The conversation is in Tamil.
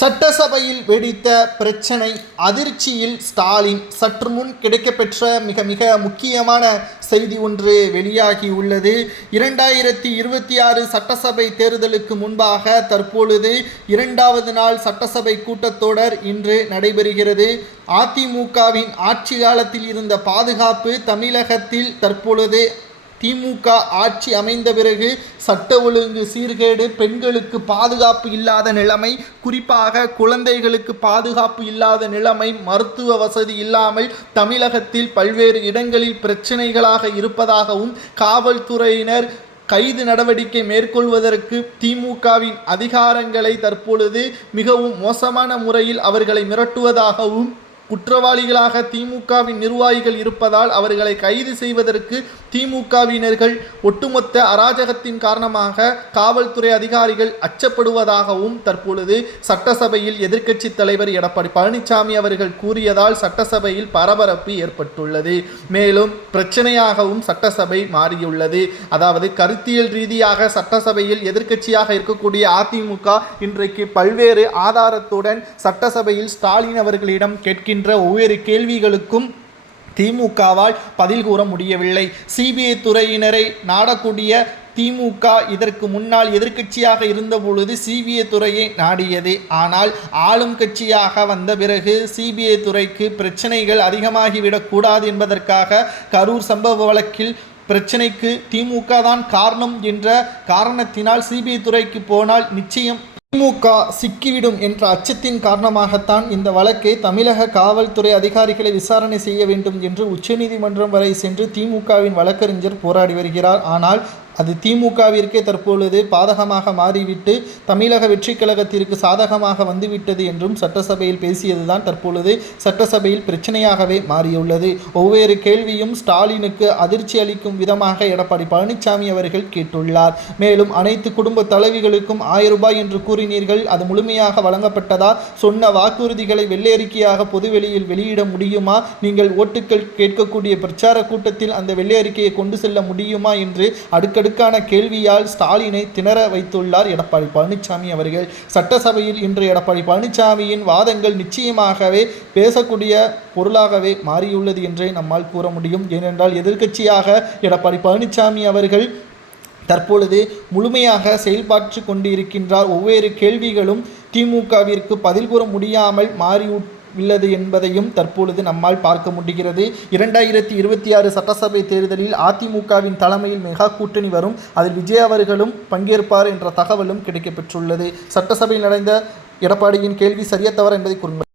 சட்டசபையில் வெடித்த பிரச்சனை அதிர்ச்சியில் ஸ்டாலின். சற்று முன் கிடைக்கப்பெற்ற மிக மிக முக்கியமான செய்தி ஒன்று வெளியாகியுள்ளது. 2026 சட்டசபை தேர்தலுக்கு முன்பாக தற்பொழுது 2வது நாள் சட்டசபை கூட்டத்தொடர் இன்று நடைபெறுகிறது. அதிமுகவின் ஆட்சி காலத்தில் இருந்த பாதுகாப்பு தமிழகத்தில் தற்பொழுது திமுக ஆட்சி அமைந்த பிறகு சட்ட ஒழுங்கு சீர்கேடு, பெண்களுக்கு பாதுகாப்பு இல்லாத நிலைமை, குறிப்பாக குழந்தைகளுக்கு பாதுகாப்பு இல்லாத நிலைமை, மருத்துவ வசதி இல்லாமல் தமிழகத்தில் பல்வேறு இடங்களில் பிரச்சனைகளாக இருப்பதாகவும் காவல்துறையினர் கைது நடவடிக்கை மேற்கொள்வதற்கு திமுகவின் அதிகாரங்களை தற்பொழுது மிகவும் மோசமான முறையில் அவர்களை மிரட்டுவதாகவும், குற்றவாளிகளாக திமுகவின் நிர்வாகிகள் இருப்பதால் அவர்களை கைது செய்வதற்கு திமுகவினர்கள் ஒட்டுமொத்த அராஜகத்தின் காரணமாக காவல்துறை அதிகாரிகள் அச்சப்படுவதாகவும் தற்பொழுது சட்டசபையில் எதிர்க்கட்சித் தலைவர் எடப்பாடி பழனிசாமி அவர்கள் கூறியதால் சட்டசபையில் பரபரப்பு ஏற்பட்டுள்ளது. மேலும் பிரச்சனையாகவும் சட்டசபை மாறியுள்ளது. அதாவது கருத்தியல் ரீதியாக சட்டசபையில் எதிர்க்கட்சியாக இருக்கக்கூடிய அதிமுக இன்றைக்கு பல்வேறு ஆதாரத்துடன் சட்டசபையில் ஸ்டாலின் அவர்களிடம் கேட்கின்ற ஒவ்வொரு கேள்விகளுக்கும் திமுகவால் பதில் கூற முடியவில்லை. சிபிஐ துறையினரை நாடக்கூடிய திமுக இதற்கு முன்னால் எதிர்க்கட்சியாக இருந்தபொழுது சிபிஐ துறையை நாடியது. ஆனால் ஆளும் கட்சியாக வந்த பிறகு சிபிஐ துறைக்கு பிரச்சனைகள் அதிகமாகிவிடக்கூடாது என்பதற்காக கரூர் சம்பவ வழக்கில் பிரச்சனைக்கு திமுக தான் காரணம் என்ற காரணத்தினால் சிபிஐ துறைக்கு போனால் நிச்சயம் திமுக சிக்கிவிடும் என்ற அச்சத்தின் காரணமாகத்தான் இந்த வழக்கை தமிழக காவல்துறை அதிகாரிகளை விசாரணை செய்ய வேண்டும் என்று உச்சநீதிமன்றம் வரை சென்று திமுகவின் வழக்கறிஞர் போராடி வருகிறார். ஆனால் அது திமுகவிற்கே தற்பொழுது பாதகமாக மாறிவிட்டு தமிழக வெற்றி கழகத்திற்கு சாதகமாக வந்துவிட்டது என்றும் சட்டசபையில் பேசியதுதான் தற்பொழுது சட்டசபையில் பிரச்சனையாகவே மாறியுள்ளது. ஒவ்வொரு கேள்வியும் ஸ்டாலினுக்கு அதிர்ச்சி அளிக்கும் விதமாக எடப்பாடி பழனிசாமி அவர்கள் கேட்டுள்ளார். மேலும் அனைத்து குடும்ப தலைவிகளுக்கும் 1000 ரூபாய் என்று கூறினீர்கள், அது முழுமையாக வழங்கப்பட்டதா? சொன்ன வாக்குறுதிகளை வெள்ளை அறிக்கையாக பொதுவெளியில் வெளியிட முடியுமா? நீங்கள் ஓட்டுக்கள் கேட்கக்கூடிய பிரச்சார கூட்டத்தில் அந்த வெள்ளை அறிக்கையை கொண்டு செல்ல முடியுமா என்று அடுக்கடுக்கான கேள்வியால் ஸ்டாலினை திணற வைத்துள்ளார் எடப்பாடி பழனிசாமி அவர்கள். சட்டசபையில் இன்று எடப்பாடி பழனிசாமியின் வாதங்கள் நிச்சயமாகவே பேசக்கூடிய பொருளாகவே மாறியுள்ளது என்றே நம்மால் கூற முடியும். ஏனென்றால் எதிர்க்கட்சியாக எடப்பாடி பழனிசாமி அவர்கள் தற்பொழுது முழுமையாக செயல்பாற்று கொண்டிருக்கின்றார். ஒவ்வொரு கேள்விகளும் திமுகவிற்கு பதில் கூற முடியாமல் உள்ளது என்பதையும் தற்பொழுது நம்மால் பார்க்க முடிகிறது. 2026 சட்டசபை தேர்தலில் அதிமுகவின் தலைமையில் மெகா கூட்டணி வரும். அதில் விஜய் அவர்களும் பங்கேற்பார் என்ற தகவலும் கிடைக்கப்பெற்றுள்ளது. சட்டசபையில் நடந்த எடப்பாடியின் கேள்வி சரியா தவறா என்பதை கூறுங்கள்.